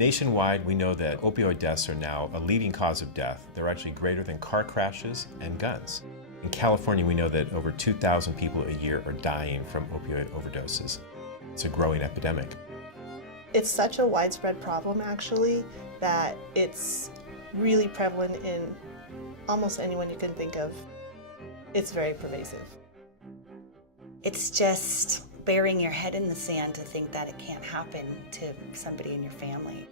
Nationwide, we know that opioid deaths are now a leading cause of death. They're actually greater than car crashes and guns. In California, we know that over 2,000 people a year are dying from opioid overdoses. It's a growing epidemic. It's such a widespread problem, actually, that it's really prevalent in almost anyone you can think of. It's very pervasive. It's just burying your head in the sand to think that it can't happen to somebody in your family.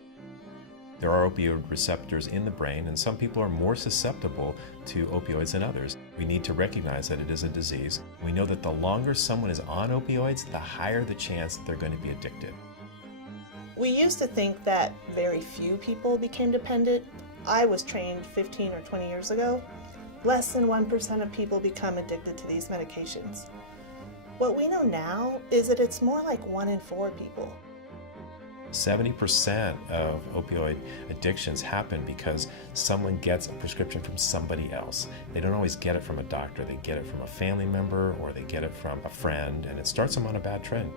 There are opioid receptors in the brain, and some people are more susceptible to opioids than others. We need to recognize that it is a disease. We know that the longer someone is on opioids, the higher the chance that they're going to be addicted. We used to think that very few people became dependent. I was trained 15 or 20 years ago. Less than 1% of people become addicted to these medications. What we know now is that it's more like 1 in 4 people. 70% of opioid addictions happen because someone gets a prescription from somebody else. They don't always get it from a doctor. They get it from a family member or they get it from a friend, and it starts them on a bad trend.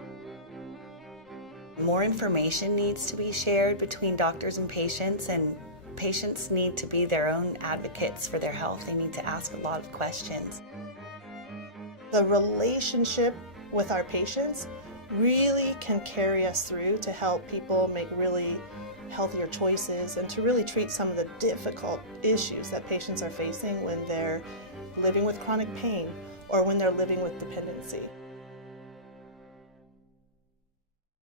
More information needs to be shared between doctors and patients need to be their own advocates for their health. They need to ask a lot of questions. The relationship with our patients really can carry us through to help people make really healthier choices and to really treat some of the difficult issues that patients are facing when they're living with chronic pain or when they're living with dependency.